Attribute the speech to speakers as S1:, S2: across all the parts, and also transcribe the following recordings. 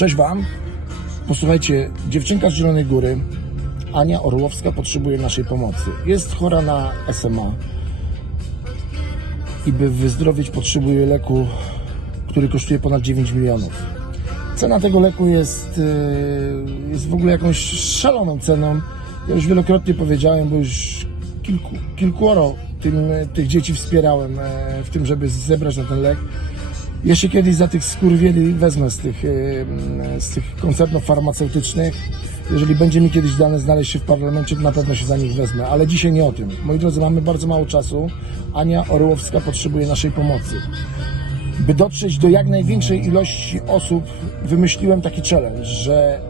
S1: Cześć Wam. Posłuchajcie, dziewczynka z Zielonej Góry, Ania Orłowska, potrzebuje naszej pomocy. Jest chora na SMA i by wyzdrowieć potrzebuje leku, który kosztuje ponad 9 milionów. Cena tego leku jest, yy, jest w ogóle jakąś szaloną ceną. Ja już wielokrotnie powiedziałem, bo już kilku, kilkuoro tym, tych dzieci wspierałem e, w tym, żeby zebrać na ten lek. Ja się kiedyś za tych skurwieli wezmę z tych, e, z tych koncernów farmaceutycznych. Jeżeli będzie mi kiedyś dane znaleźć się w parlamencie, to na pewno się za nich wezmę. Ale dzisiaj nie o tym. Moi drodzy, mamy bardzo mało czasu. Ania Orłowska potrzebuje naszej pomocy. By dotrzeć do jak największej ilości osób, wymyśliłem taki challenge, że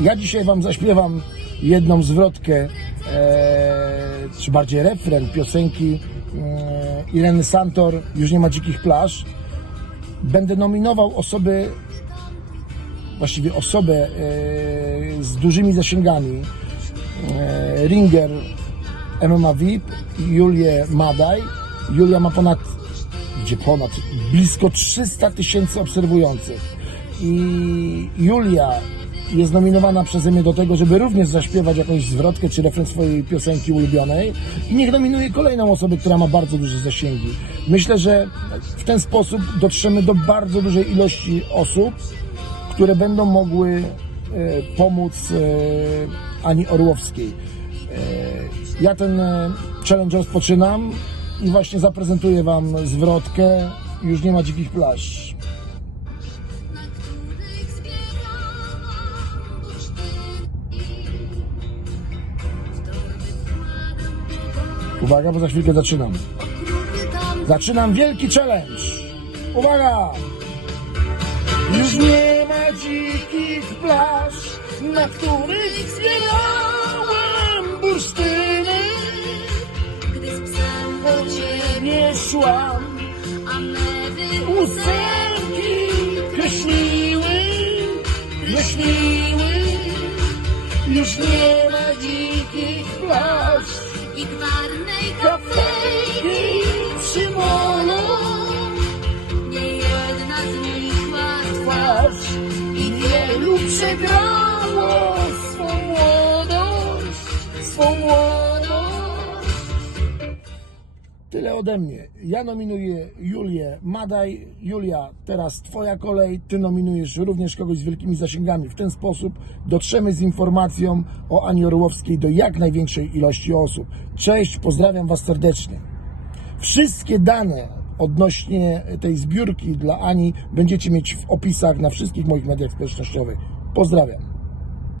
S1: ja dzisiaj Wam zaśpiewam jedną zwrotkę, e, czy bardziej refren piosenki e, Ireny Santor, Już nie ma dzikich plaż. Będę nominował osoby, właściwie osobę e, z dużymi zasięgami. E, Ringer MMA VIP, Julię Madaj. Julia ma ponad, gdzie ponad, blisko 300 tysięcy obserwujących. I Julia jest nominowana przeze mnie do tego, żeby również zaśpiewać jakąś zwrotkę czy refren swojej piosenki ulubionej i niech nominuje kolejną osobę, która ma bardzo duże zasięgi. Myślę, że w ten sposób dotrzemy do bardzo dużej ilości osób, które będą mogły e, pomóc e, Ani Orłowskiej. E, ja ten challenge rozpoczynam i właśnie zaprezentuję Wam zwrotkę Już nie ma dzikich plaż. Uwaga, bo za chwilkę zaczynam. Zaczynam wielki challenge. Uwaga! Już nie ma dzikich plaż, na których zbierałem bursztyny.
S2: Gdy z psem po ciebie
S1: Nie szłam,
S2: A mewy
S1: ósemki kreśliły, kreśliły. Już nie ma dzikich plaż,
S2: i gwarnej
S1: kafejki przy molo.
S2: Nie jedna z nich ma twarz
S1: i wielu przegrało ode mnie. Ja nominuję Julię Madaj. Julia, teraz Twoja kolej. Ty nominujesz również kogoś z wielkimi zasięgami. W ten sposób dotrzemy z informacją o Ani Orłowskiej do jak największej ilości osób. Cześć, pozdrawiam Was serdecznie. Wszystkie dane odnośnie tej zbiórki dla Ani będziecie mieć w opisach na wszystkich moich mediach społecznościowych. Pozdrawiam.